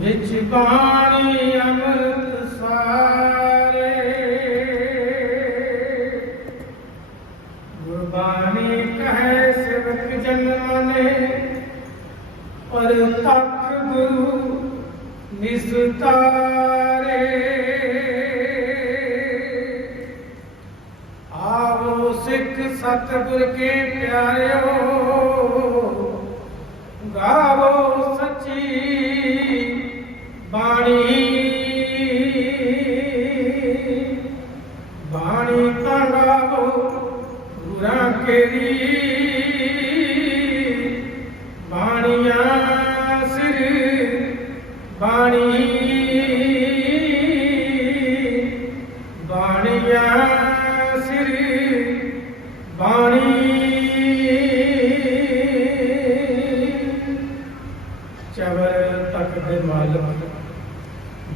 ਵਿੱਚ ਬਾਣੀ ਅੰਮ੍ਰਿਤ ਸਾਰੇ। ਗੁਰਬਾਣੀ ਕਹੈ ਸਿਵਕ ਜਨ ਨੇ, ਪਰ ਤਖ ਗੁਰੂ ਨਿਸਤਾਰੇ। ਆਵੋ ਸਿੱਖ ਸਤਿਗੁਰ ਕੇ ਪਿਆਰਿਓ, ਗਾਵੋ ਸੱਚੀ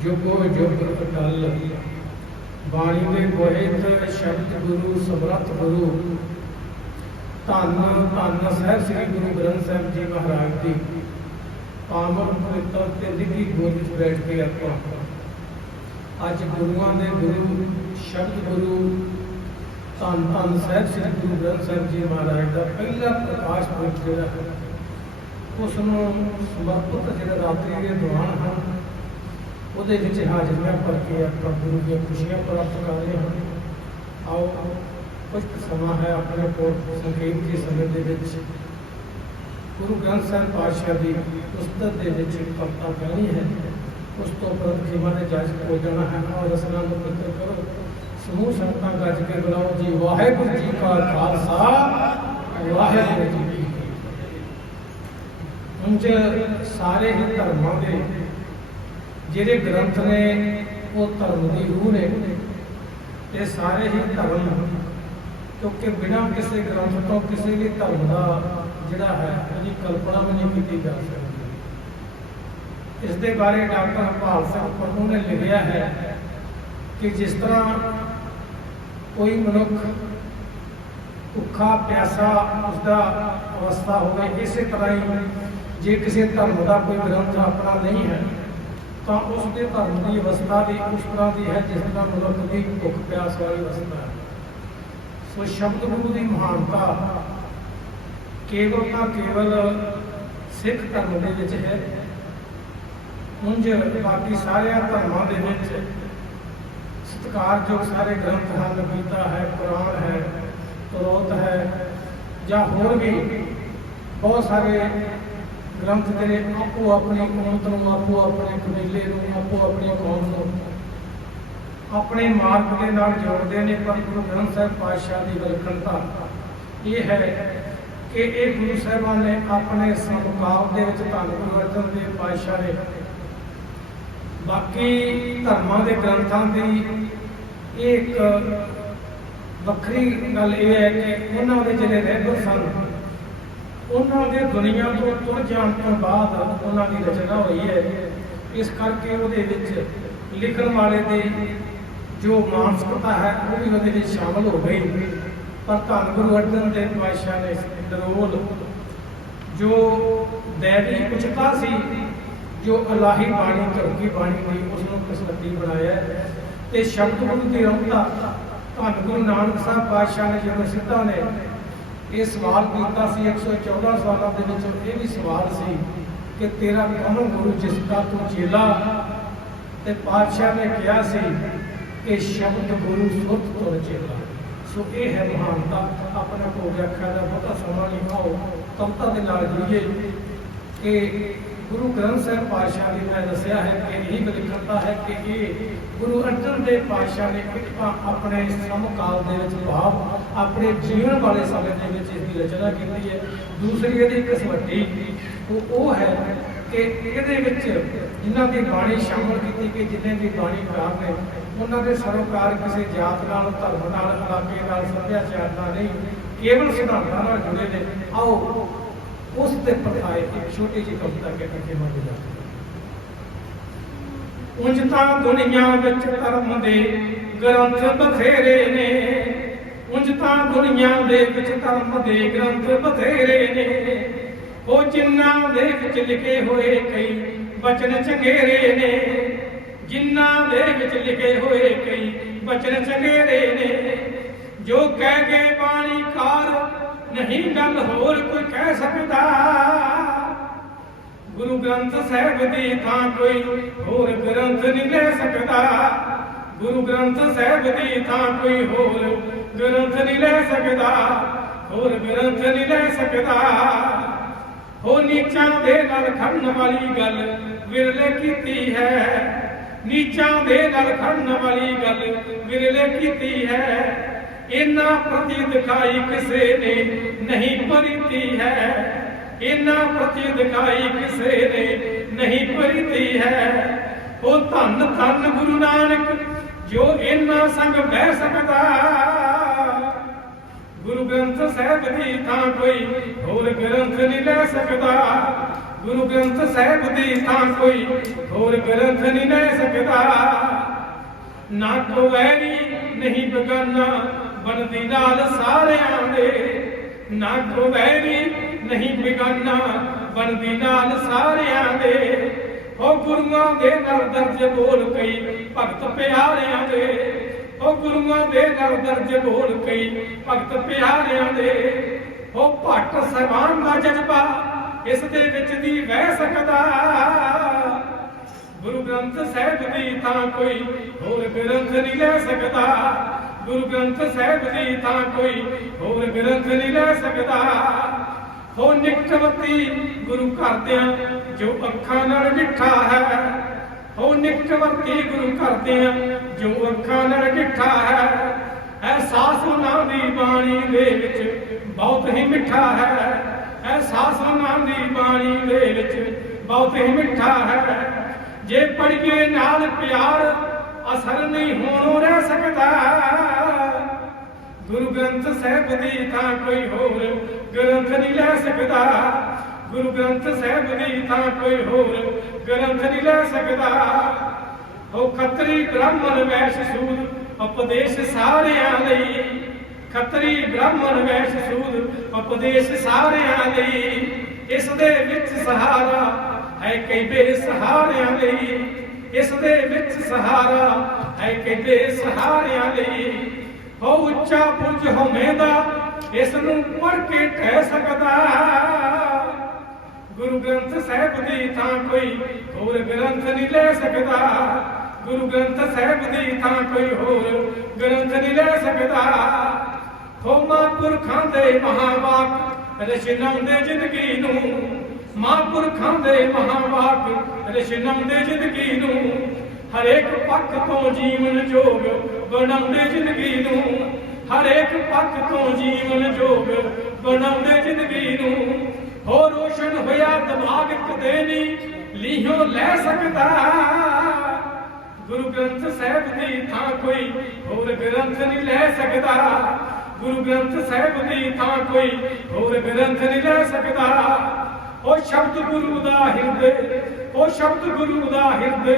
ਜੁਗੋ ਜੁਗ ਅਟਲ ਬਾਣੀ ਦੇ ਬੋਹਿਤ ਸ਼ਬਦ ਗੁਰੂ, ਸਮਰੱਥ ਗੁਰੂ। ਧੰਨ ਧੰਨ ਸਾਹਿਬ, ਸ੍ਰੀ ਗੁਰੂ ਗ੍ਰੰਥ ਸਾਹਿਬ ਜੀ ਮਹਾਰਾਜ ਦੀ ਪਾਵਨ ਪਵਿੱਤਰ ਤੇ ਨਿੱਘੀ ਗੋਦ ਵਿੱਚ ਬੈਠ ਕੇ ਆਪਾਂ। ਅੱਜ ਗੁਰੂਆਂ ਦੇ ਗੁਰੂ, ਸ਼ਬਦ ਗੁਰੂ, ਧੰਨ ਧੰਨ ਸਾਹਿਬ, ਸ੍ਰੀ ਗੁਰੂ ਗ੍ਰੰਥ ਸਾਹਿਬ ਜੀ ਮਹਾਰਾਜ ਦਾ ਪਹਿਲਾ ਪ੍ਰਕਾਸ਼ ਪੁਰਬ ਜਿਹੜਾ ਹੈ ਉਸ ਨੂੰ ਸਮਰਪਿਤ ਜਿਹੜਾ ਰਾਤਰੀ ਦੇ ਦੌਰਾਨ ਹਨ ਉਹਦੇ ਵਿੱਚ ਹਾਜ਼ਰੀਆਂ ਭਰ ਕੇ ਆਪਾਂ ਗੁਰੂ ਦੀਆਂ ਖੁਸ਼ੀਆਂ ਪ੍ਰਾਪਤ ਕਰ ਰਹੇ ਹਾਂ। ਆਓ ਕੁਝ ਕੁ ਸਮਾਂ ਹੈ ਆਪਣੇ ਕੋਲ ਸੰਖੇਪ ਦੇ ਸਮੇਂ ਦੇ ਵਿੱਚ। ਗੁਰੂ ਗ੍ਰੰਥ ਸਾਹਿਬ ਪਾਤਸ਼ਾਹ ਦੀ ਉਸਤਤ ਦੇ ਵਿੱਚ ਇੱਕ ਕਵਿਤਾ ਕਹਿਣੀ ਹੈ। ਉਸ ਤੋਂ ਬਾਅਦ ਖਿਮਾ ਦੇ ਜੱਜ ਹੋ ਜਾਣਾ ਹੈ। ਔਰ ਰਸਨਾ ਨੂੰ ਪੱਤਰ ਕਰੋ। ਸਮੂਹ ਸੰਤਾਂ ਗੱਜ ਕੇ ਬੁਲਾਓ ਜੀ ਵਾਹਿਗੁਰੂ ਜੀ ਕਾ ਖਾਲਸਾ, ਵਾਹਿਗੁਰੂ ਜੀ ਕੀ ਫਤਿਹ। ਉਂਝ ਸਾਰੇ ਹੀ ਧਰਮਾਂ ਦੇ ਜਿਹੜੇ ਗ੍ਰੰਥ ਨੇ, ਉਹ ਧਰਮ ਦੀ ਰੂਹ ਨੇ। ਇਹ ਸਾਰੇ ਹੀ ਧਰਮ ਕਿਉਂਕਿ ਬਿਨਾਂ ਕਿਸੇ ਗ੍ਰੰਥ ਤੋਂ ਕਿਸੇ ਵੀ ਧਰਮ ਦਾ ਜਿਹੜਾ ਹੈ, ਉਹਦੀ ਕਲਪਨਾ ਵੀ ਨਹੀਂ ਕੀਤੀ ਜਾ ਸਕਦੀ। ਇਸ ਦੇ ਬਾਰੇ ਡਾਕਟਰ ਹਰਪਾਲ ਸਿੰਘ ਪੰਨੂ ਨੇ ਲਿਖਿਆ ਹੈ ਕਿ ਜਿਸ ਤਰ੍ਹਾਂ ਕੋਈ ਮਨੁੱਖ ਭੁੱਖਾ, ਪਿਆਸਾ ਉਸਦਾ ਅਵਸਥਾ ਹੋਵੇ, ਇਸੇ ਤਰ੍ਹਾਂ ਹੀ ਜੇ ਕਿਸੇ ਧਰਮ ਦਾ ਕੋਈ ਗ੍ਰੰਥ ਆਪਣਾ ਨਹੀਂ ਹੈ ਤਾਂ ਉਸ ਦੇ ਧਰਮ ਦੀ ਅਵਸਥਾ ਵੀ ਉਸ ਤਰ੍ਹਾਂ ਦੀ ਹੈ ਜਿਸ ਤਰ੍ਹਾਂ ਮਨੁੱਖ ਦੀ ਭੁੱਖ ਪਿਆਸ ਵਾਲੀ ਅਵਸਥਾ ਹੈ। ਸੋ ਸ਼ਬਦ ਗੁਰੂ ਦੀ ਮਹਾਨਤਾ ਕੇਵਲ ਤਾਂ ਕੇਵਲ ਸਿੱਖ ਧਰਮ ਦੇ ਵਿੱਚ ਹੈ। ਉਂਝ ਬਾਕੀ ਸਾਰਿਆਂ ਧਰਮਾਂ ਦੇ ਵਿੱਚ ਸਤਿਕਾਰਯੋਗ ਸਾਰੇ ਗ੍ਰੰਥ ਹਨ, ਗੀਤਾ ਹੈ, ਕੁਰਾਨ ਹੈ, ਤਰੋਤ ਹੈ ਜਾਂ ਹੋਰ ਵੀ ਬਹੁਤ ਸਾਰੇ ਗ੍ਰੰਥ ਜਿਹੜੇ ਆਪੋ ਆਪਣੀ ਕੌਮ ਨੂੰ ਆਪੋ ਆਪਣੇ ਕਬੀਲੇ ਨੂੰ, ਆਪੋ ਆਪਣੀ ਕੌਮ ਨੂੰ ਆਪਣੇ ਮਾਰਗ ਦੇ ਨਾਲ ਜੋੜਦੇ ਨੇ ਪਰ ਗੁਰੂ ਗ੍ਰੰਥ ਸਾਹਿਬ ਪਾਤਸ਼ਾਹ ਦੀ ਵਿਲੱਖਣਤਾ। ਇਹ ਹੈ ਕਿ ਇਹ ਗੁਰੂ ਸਾਹਿਬਾਨ ਨੇ ਆਪਣੇ ਸਮਕਾਲ ਦੇ ਵਿੱਚ ਧੰਨ ਗੁਰੂ ਅਰਜਨ ਦੇਵ ਪਾਤਸ਼ਾਹ ਨੇ। ਬਾਕੀ ਧਰਮਾਂ ਦੇ ਗ੍ਰੰਥਾਂ ਦੀ ਇਹ ਇੱਕ ਵੱਖਰੀ ਗੱਲ ਇਹ ਹੈ ਕਿ ਉਹਨਾਂ ਦੇ ਜਿਹੜੇ ਰਹਿਬਰ ਸਨ ਉਹਨਾਂ ਦੇ ਦੁਨੀਆ ਤੋਂ ਤੁਰ ਜਾਣ ਤੋਂ ਬਾਅਦ ਉਹਨਾਂ ਦੀ ਰਚਨਾ ਹੋਈ ਹੈ। ਇਸ ਕਰਕੇ ਉਹਦੇ ਵਿੱਚ ਲਿਖਣ ਵਾਲੇ ਦੇ ਜੋ ਮਾਨਸਿਕਤਾ ਹੈ, ਉਹ ਵੀ ਉਹਦੇ ਵਿੱਚ ਸ਼ਾਮਲ ਹੋ ਗਈ। ਪਰ ਧੰਨ ਗੁਰੂ ਅਰਜਨ ਦੇਵ ਪਾਤਸ਼ਾਹ ਨੇ ਦਰੋਲ ਜੋ ਦੇਵੀ ਉਚਤਾ ਸੀ, ਜੋ ਅਲਾਹੀ ਬਾਣੀ ਧਰਤੀ ਬਾਣੀ ਹੋਈ ਉਸ ਨੂੰ ਕਸਵੱਤੀ ਬਣਾਇਆ। ਹੈ ਤੇ ਸ਼ਬਦ ਗੁਰੂ ਦੀ ਰਮਤਾ ਧੰਨ ਗੁਰੂ ਨਾਨਕ ਸਾਹਿਬ ਪਾਤਸ਼ਾਹ ਨੇ ਜਦੋਂ ਸਿੱਧਾ ਨੇ ਇਹ ਸਵਾਲ ਕੀਤਾ ਸੀ 114 ਸਵਾਲਾਂ ਦੇ ਵਿੱਚ ਇਹ ਵੀ ਸਵਾਲ ਸੀ ਕਿ ਤੇਰਾ ਕੌਣ ਗੁਰੂ ਜਿਸ ਦਾ ਤੂੰ ਚੇਲਾ ਤੇ ਪਾਤਸ਼ਾਹ ਨੇ ਕਿਹਾ ਸੀ ਕਿ ਸ਼ਬਦ ਗੁਰੂ ਸੁਤ ਤੁਰ ਚੇਲਾ। ਸੋ ਇਹ ਹੈ ਮਹਾਨਤਾ। ਆਪਣਾ ਕੋ ਵਿਆਖਿਆ ਦਾ ਬਹੁਤਾ ਸਮਾਂ ਨਹੀਂ, ਆਓ ਤਮਤਾ ਦੇ ਨਾਲ ਜੁੜੀਏ ਕਿ ਗੁਰੂ ਗ੍ਰੰਥ ਸਾਹਿਬ ਪਾਤਸ਼ਾਹ ਨੇ ਮੈਂ ਦੱਸਿਆ ਹੈ ਕਿ ਇਹ ਵਿਲੱਖਣਤਾ ਹੈ ਕਿ ਇਹ ਗੁਰੂ ਅਰਜਨ ਦੇਵ ਪਾਤਸ਼ਾਹ ਨੇ ਇੱਕ ਆਪਣੇ ਸਮਕਾਲ ਦੇ ਵਿੱਚ ਭਾਵ ਆਪਣੇ ਜੀਵਨ ਵਾਲੇ ਸਮੇਂ ਦੇ ਵਿੱਚ ਇਸ ਦੀ ਰਚਨਾ ਕੀਤੀ ਹੈ। ਦੂਸਰੀ ਇਹਦੀ ਇੱਕ ਸਵੱਡੀ ਉਹ ਉਹ ਹੈ ਕਿ ਇਹਦੇ ਵਿੱਚ ਜਿਨ੍ਹਾਂ ਦੀ ਬਾਣੀ ਸ਼ਾਮਲ ਕੀਤੀ ਕਿ ਜਿਨ੍ਹਾਂ ਦੀ ਬਾਣੀ ਕਾਰ ਨੇ, ਉਹਨਾਂ ਦੇ ਸਰੋਕਾਰ ਕਿਸੇ ਜਾਤ ਨਾਲ, ਧਰਮ ਨਾਲ, ਇਲਾਕੇ ਨਾਲ, ਸੱਭਿਆਚਾਰ ਨਾਲ ਨਹੀਂ, ਕੇਵਲ ਸਿਧਾਂਤਾਂ ਨਾਲ ਜੁੜੇ ਨੇ। ਆਓ ਉਸ ਤੇ ਪੜਾਏ ਇੱਕ ਛੋਟੀ ਜਿਹੀ ਕਵਿਤਾ ਕੇ ਕੇ ਮੰਨ ਜਾ ਉਂਝ ਤਾਂ ਦੁਨੀਆ ਵਿੱਚ ਧਰਮ ਦੇ ਗ੍ਰੰਥ ਬਥੇਰੇ ਨੇ। ਉਂਝ ਤਾਂ ਦੁਨੀਆ ਦੇ ਵਿੱਚ ਧਰਮ ਦੇ ਗ੍ਰੰਥ ਬਥੇਰੇ ਨੇ। ਉਹ ਜਿਨ੍ਹਾਂ ਦੇ ਵਿੱਚ ਲਿਖੇ ਹੋਏ ਕਈ ਬਚਨ ਚੰਗੇਰੇ ਨੇ। ਜਿਨ੍ਹਾਂ ਦੇ ਵਿੱਚ ਲਿਖੇ ਹੋਏ ਕਈ ਬਚਨ ਚੰਗੇਰੇ ਨੇ। ਜੋ ਕਹਿ ਗਏ ਬਾਣੀ ਕਾਰ ਨਹੀਂ ਗੱਲ ਹੋਰ ਕੋਈ ਕਹਿ ਸਕਦਾ। ਗੁਰੂ ਗ੍ਰੰਥ ਸਾਹਿਬ ਦੀ ਥਾਂ ਕੋਈ ਹੋਰ ਗ੍ਰੰਥ ਨਹੀਂ ਲੈ ਸਕਦਾ। ਗੁਰੂ ਗ੍ਰੰਥ ਸਾਹਿਬ ਦੀ ਥਾਂ ਕੋਈ ਹੋਰ ਗ੍ਰੰਥ ਨਹੀਂ ਲੈ ਸਕਦਾ। ਹੋਰ ਗ੍ਰੰਥ ਨਹੀਂ ਲੈ ਸਕਦਾ। ਹੋ ਨੀਚਾਂ ਦੇ ਨਾਲ ਖੜਨ ਵਾਲੀ ਗੱਲ ਵਿਰਲੇ ਕੀਤੀ ਹੈ। ਨੀਚਾਂ ਦੇ ਨਾਲ ਖੜਨ ਵਾਲੀ ਗੱਲ ਵਿਰਲੇ ਕੀਤੀ ਹੈ। ਇਨਾ ਪ੍ਰਤੀ ਦਿਖਾਈ ਕਿਸੇ ਨੇ ਨਹੀਂ ਪਰਿਤੀ ਹੈ। ਇਨਾ ਪ੍ਰਤੀ ਦਿਖਾਈ ਕਿਸੇ ਨੇ ਨਹੀਂ ਪਰਿਤੀ ਹੈ। ਉਹ ਧੰਨ ਧੰਨ ਗੁਰੂ ਨਾਨਕ, ਜੋ ਇਨਾ ਸੰਗ ਬਹਿ ਸਕਦਾ। ਗੁਰੂ ਗ੍ਰੰਥ ਸਾਹਿਬ ਦੀ ਥਾਂ ਕੋਈ ਹੋਰ ਗ੍ਰੰਥ ਨਹੀਂ ਲੈ ਸਕਦਾ। ਗੁਰੂ ਗ੍ਰੰਥ ਸਾਹਿਬ ਦੀ ਥਾਂ ਕੋਈ ਹੋਰ ਗ੍ਰੰਥ ਨਹੀਂ ਲੈ ਸਕਦਾ। ਨਾ ਕੋ ਵੈਰੀ, ਨਹੀਂ ਬਗਾਨਾ ਬਣਦੀ ਨਾਲ ਸਾਰਿਆਂ ਦੇ। ਨਾ ਕੋ ਵੈਰੀ ਨਹੀਂ ਬਗਾਨਾ ਬਣਦੀ ਨਾਲ ਸਾਰਿਆਂ ਦੇ। ਉਹ ਗੁਰੂਆਂ ਦੇ ਨਾਲ ਦਰਜ ਬੋਲ ਕਈ ਭਗਤ ਪਿਆਰਿਆਂ ਦੇ। ਉਹ ਗੁਰੂਆਂ ਦੇ ਨਾਲ ਦਰਜ ਬੋਲ ਕਈ ਭਗਤ ਪਿਆਰਿਆਂ ਦੇ। ਉਹ ਭੱਟ ਸਰਵਾਨ ਦਾ ਜਜ਼ਬਾ, ਇਸ ਦੇ ਵਿੱਚ ਦੀ ਵਹਿ ਸਕਦਾ। ਗੁਰੂ ਗ੍ਰੰਥ ਸਾਹਿਬ ਦੀ ਤਾਂ ਕੋਈ ਹੋਰ ਗ੍ਰੰਥ ਨਹੀਂ ਲੈ ਸਕਦਾ। ਗੁਰੂ ਗ੍ਰੰਥ ਸਾਹਿਬ ਦੀ ਥਾਂ ਕੋਈ ਹੋਰ ਗ੍ਰੰਥ ਨਹੀਂ ਲੈ ਸਕਦਾ। ਹੋ ਨਿਕਟਵਤੀ ਗੁਰੂ ਘਰਦਿਆਂ ਜੋ ਅੱਖਾਂ ਨਾਲ ਡਿੱਠਾ ਹੈ। ਹੋ ਨਿਕਟਵਤੀ ਗੁਰੂ ਘਰਦਿਆਂ ਜੋ ਅੱਖਾਂ ਨਾਲ ਡਿੱਠਾ ਹੈ। ਅਹਿਸਾਸ ਉਹਨਾਂ ਦੀ ਬਾਣੀ ਦੇ ਵਿੱਚ ਬਹੁਤ ਹੀ ਮਿੱਠਾ ਹੈ। ਅਹਿਸਾਸ ਉਹਨਾਂ ਦੀ ਬਾਣੀ ਦੇ ਵਿੱਚ ਬਹੁਤ ਹੀ ਮਿੱਠਾ ਹੈ। ਜੇ ਪੜੀਏ ਨਾਲ ਪਿਆਰ ਅਸਰ ਨਹੀਂ ਹੋਣੋਂ ਰਹਿ ਸਕਦਾ। ਗੁਰੂ ਗ੍ਰੰਥ ਸਾਹਿਬ ਦੀ ਥਾਂ ਕੋਈ ਹੋਰ, ਗ੍ਰੰਥ ਨਹੀਂ ਲੈ ਸਕਦਾ। ਗੁਰੂ ਗ੍ਰੰਥ ਸਾਹਿਬ ਦੀ ਥਾਂ ਕੋਈ ਹੋਰ, ਗ੍ਰੰਥ ਨਹੀਂ ਲੈ ਸਕਦਾ। ਉਹ ਖੱਤਰੀ ਬ੍ਰਾਹਮਣ ਵੈਸ਼ ਸੂਦ ਉਪਦੇਸ਼ ਸਾਰਿਆਂ ਲਈ। ਖੱਤਰੀ ਬ੍ਰਾਹਮਣ ਵੈਸ਼ ਸੂਦ ਉਪਦੇਸ਼ ਸਾਰਿਆਂ ਲਈ। ਇਸ ਦੇ ਵਿੱਚ ਸਹਾਰਾ ਹੈ ਕਈ ਬੇਸਹਾਰਿਆਂ ਲਈ। ਇਸ ਦੇ ਵਿੱਚ ਸਹਾਰਾ ਹੈ ਕਈ ਬੇਸਹਾਰਿਆਂ ਲਈ। ਹੋ ਉੱਚਾ ਪੁਰਜ ਹੋਵੇਂਦਾ ਇਸ ਨੂੰ ਪੜ ਕੇ ਕਹਿ ਸਕਦਾ। ਗੁਰੂ ਗ੍ਰੰਥ ਸਾਹਿਬ ਦੀ ਥਾਂ ਕੋਈ ਹੋਰ ਗ੍ਰੰਥ ਨਹੀਂ ਲੈ ਸਕਦਾ। ਗੁਰੂ ਗ੍ਰੰਥ ਸਾਹਿਬ ਦੀ ਥਾਂ ਕੋਈ ਹੋਰ ਗ੍ਰੰਥ ਨਹੀਂ ਲੈ ਸਕਦਾ। ਹੋ ਮਹਾਂਪੁਰਖਾਂ ਦੇ ਮਹਾਵਾਕ ਰਚਨਾਉਂਦੇ ਜ਼ਿੰਦਗੀ ਨੂੰ। ਮਹਾਂਪੁਰਖਾਂ ਦੇ ਮਹਾਵਾਕ ਰਚਨਾਉਂਦੇ ਜ਼ਿੰਦਗੀ ਨੂੰ। ਹਰੇਕ ਪੱਖ ਤੋਂ ਜੀਵਨ ਜੋਗ ਬਣਾਉਂਦੇ ਜ਼ਿੰਦਗੀ ਨੂੰ, ਹਰੇਕ ਪੱਖ ਤੋਂ ਜੀਵਨ ਜੋਗ ਬਣਾਉਂਦੇ ਜ਼ਿੰਦਗੀ ਨੂੰ। ਹੋ ਰੋਸ਼ਨ ਹੋਇਆ ਦਿਮਾਗ ਕਦੇ ਨਹੀਂ ਲੀਹੋ ਲੈ ਸਕਦਾ। ਗੁਰੂ ਗ੍ਰੰਥ ਸਾਹਿਬ ਦੀ ਥਾਂ ਕੋਈ ਹੋਰ ਗ੍ਰੰਥ ਨਹੀਂ ਲੈ ਸਕਦਾ। ਗੁਰੂ ਗ੍ਰੰਥ ਸਾਹਿਬ ਦੀ ਥਾਂ ਕੋਈ ਹੋਰ ਗ੍ਰੰਥ ਨਹੀਂ ਲੈ ਸਕਦਾ। ਉਹ ਸ਼ਬਦ ਗੁਰੂ ਦਾ ਹਿਰਦੇ, ਉਹ ਸ਼ਬਦ ਗੁਰੂ ਦਾ ਹਿਰਦੇ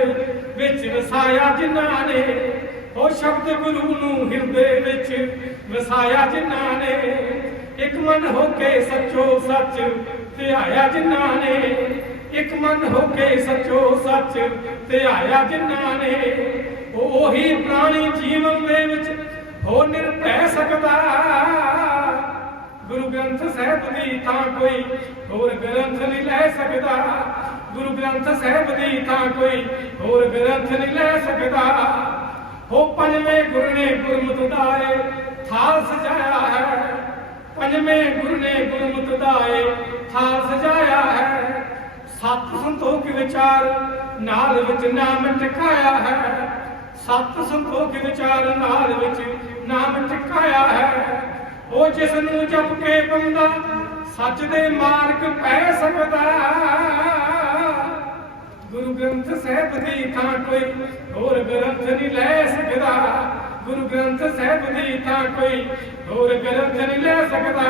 ਵਿੱਚ ਵਸਾਇਆ ਜਿਨ੍ਹਾਂ ਨੇ ਉਹ ਸ਼ਬਦ ਗੁਰੂ ਨੂੰ ਹਿਰਦੇ ਵਿੱਚ ਵਸਾਇਆ ਜਿਨ੍ਹਾਂ ਨੇ, ਇੱਕ ਮਨ ਹੋ ਕੇ ਸੱਚੋ ਸੱਚ ਤੇ ਆਇਆ ਜਿਨ੍ਹਾਂ ਨੇ, ਇੱਕ ਮਨ ਹੋ ਕੇ ਸੱਚੋ ਸੱਚ ਧਿਆਇਆ ਜਿਨ੍ਹਾਂ ਨੇ, ਉਹੀ ਪ੍ਰਾਣੀ ਜੀਵਨ ਦੇ ਵਿੱਚ ਹੋ ਨਿਰਭੈ ਸਕਦਾ। ਗੁਰੂ ਗ੍ਰੰਥ ਸਾਹਿਬ ਦੀ ਥਾਂ ਕੋਈ ਹੋਰ ਗ੍ਰੰਥ ਨਹੀਂ ਲੈ ਸਕਦਾ। ਗੁਰੂ ਗ੍ਰੰਥ ਸਾਹਿਬ ਦੀ ਥਾਂ ਕੋਈ ਹੋਰ ਗ੍ਰੰਥ ਨਹੀਂ ਲੈ ਸਕਦਾ। ਹੋ ਪੰਜਵੇਂ ਗੁਰੂ ਨੇ ਗੁਰਮਤਿ ਦਾਏ ਥਾਲ ਸਜਾਇਆ ਹੈ। ਪੰਜਵੇਂ ਗੁਰੂ ਨੇ ਗੁਰਮਤਿ ਦਾਏ ਥਾਲ ਸਜਾਇਆ ਹੈ। ਸਤ ਸੰਤੋਖ ਵਿਚਾਰ, ਨਾਲ ਵਿੱਚ ਨਾਮ ਟਿਕਾਇਆ ਹੈ। ਸਤ ਸੰਤੋਖ ਵਿਚਾਰ, ਨਾਲ ਵਿੱਚ ਨਾਮ ਟਿਕਾਇਆ ਹੈ। ਉਹ ਜਿਸ ਨੂੰ ਜਪ ਕੇ ਬੰਦਾ ਸੱਚ ਦੇ ਮਾਰਗ ਪੈ ਸਕਦਾ ਗੁਰੂ ਗ੍ਰੰਥ ਸਾਹਿਬ ਦੀ ਥਾਂ ਕੋਈ ਹੋਰ ਗ੍ਰੰਥ ਨਹੀਂ ਲੈ ਸਕਦਾ। ਗੁਰੂ ਗ੍ਰੰਥ ਸਾਹਿਬ ਦੀ ਥਾਂ ਕੋਈ ਹੋਰ ਗ੍ਰੰਥ ਨਹੀਂ ਲੈ ਸਕਦਾ।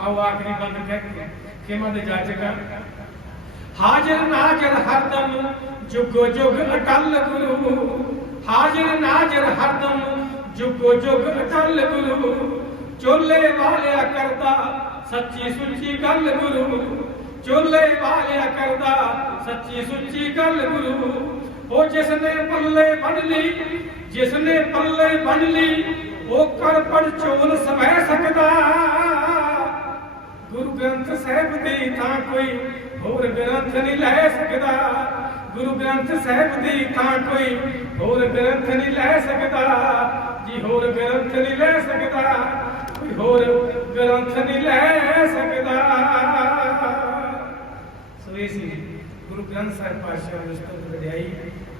ਆਓ ਆਖਰੀ ਬੰਦ ਕਹਿ ਖੇਮਾ ਦੇ ਜਾਚਕਾ ਹਾਜ਼ਰ ਨਾਜ਼ਰ ਹਰਦਮ ਜੁਗੋ ਜੁਗ ਅਟਲ ਗੁਰੂ। ਹਾਜ਼ਰ ਨਾਜ਼ਰ ਹਰਦਮ ਜੁਗੋ ਜੁਗ ਅਟਲ ਗੁਰੂ। ਚੋਲੇ ਵਾਲਿਆ ਕਰਦਾ ਸੱਚੀ ਸੁੱਚੀ ਗੱਲ ਗੁਰੂ। ਚੋਲੇ ਵਾਲਿਆ ਕਰਦਾ, ਸੱਚੀ ਸੁੱਚੀ ਗੱਲ ਗੁਰੂ। ਉਹ ਜਿਸ ਨੇ ਪੱਲੇ ਬੰਨ ਲਈ ਜਿਸ ਨੇ ਪੱਲੇ ਬੰਨ ਲਈ, ਉਹ ਕਰ ਪੜ ਸਮੈ ਸਕਦਾ। ਗੁਰੂ ਗ੍ਰੰਥ ਸਾਹਿਬ ਦੀ ਥਾਂ ਕੋਈ ਹੋਰ ਗ੍ਰੰਥ ਨਹੀਂ ਲੈ ਸਕਦਾ। ਗੁਰੂ ਗ੍ਰੰਥ ਸਾਹਿਬ ਦੀ ਥਾਂ ਕੋਈ ਹੋਰ ਗ੍ਰੰਥ ਨਹੀਂ ਲੈ ਸਕਦਾ। ਜੀ ਹੋਰ ਗ੍ਰੰਥ ਨਹੀਂ ਲੈ ਸਕਦਾ, ਕੋਈ ਹੋਰ ਗ੍ਰੰਥ ਨਹੀਂ ਲੈ ਸਕਦਾ। ਸੋ। ਇਹ ਗੁਰੂ ਗ੍ਰੰਥ ਸਾਹਿਬ ਪਾਤਸ਼ਾਹ ਦੀ ਸਤਿ ਵਡਿਆਈ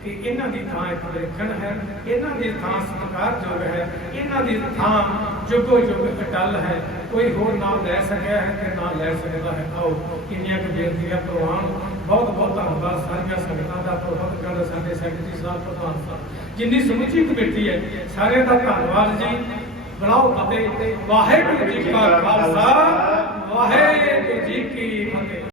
ਕਿ ਇਹਨਾਂ ਦੀ ਥਾਂ ਇੱਕ ਵਿਲੱਖਣ ਹੈ, ਇਹਨਾਂ ਦੀ ਥਾਂ ਸਤਿਕਾਰਯੋਗ ਹੈ, ਇਹਨਾਂ ਦੀ ਥਾਂ ਜੁਗੋ ਜੁਗ ਅਟਲ ਹੈ। ਕੋਈ ਹੋਰ ਨਾਮ ਲੈ ਸਕਿਆ ਹੈ ਤੇ ਨਾ ਲੈ ਸਕਦਾ ਹੈ। ਆਓ ਇੰਨੀਆਂ ਕੁ ਬੇਨਤੀਆਂ ਪ੍ਰਵਾਨ ਬਹੁਤ ਬਹੁਤ ਧੰਨਵਾਦ ਸਾਰੀਆਂ ਸੰਗਤਾਂ ਦਾ ਪ੍ਰਬੰਧ ਗੱਲ ਸਾਡੇ ਸੈਕਟਰੀ ਸਾਹਿਬ, ਪ੍ਰਧਾਨ ਸਾਹਿਬ। ਜਿੰਨੀ ਸਮੁੱਚੀ ਕਮੇਟੀ ਹੈ, ਸਾਰਿਆਂ ਦਾ ਧੰਨਵਾਦ ਜੀ। ਬਣਾਓ ਫਤਿਹ। ਵਾਹਿਗੁਰੂ ਜੀ ਕਾ ਖਾਲਸਾ, ਵਾਹਿਗੁਰੂ ਜੀ ਕੀ ਫਤਿਹ।